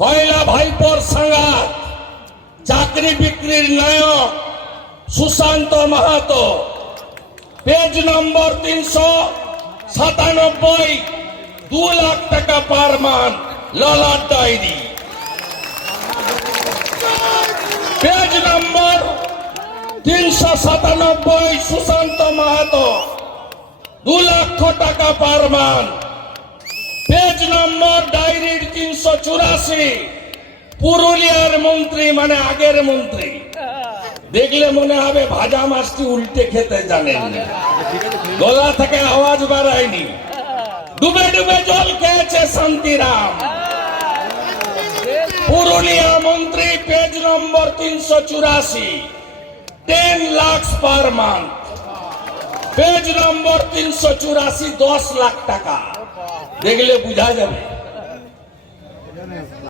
কয়লা ভাইপোর সাঙ্গাত চাকরি বিক্রির নায়ক সুশান্ত মাহাতো, পেজ নম্বর 397, 2 লাখ টাকা পার মান ললাট diary. Page number 397, Sushant Mahato, 2 লক্ষ টাকা পার মান। পেজ নম্বর ডায়েরির 384, পুরুলিয়ার মন্ত্রী মানে আগের মন্ত্রী, দেখলে মনে হবে ভাজা মাছটি উল্টে খেতে জানেন, গলা থেকে আওয়াজ বাড়ায়নি, ডুবে ডুবে জল খেয়েছে শান্তিরাম। পুরুলিয়া মন্ত্রী, পেজ নম্বর 384, 10 লাখ পার মান্থ। পেজ নম্বর 384, 10 লাখ টাকা, দেখলে বুঝা যাবে।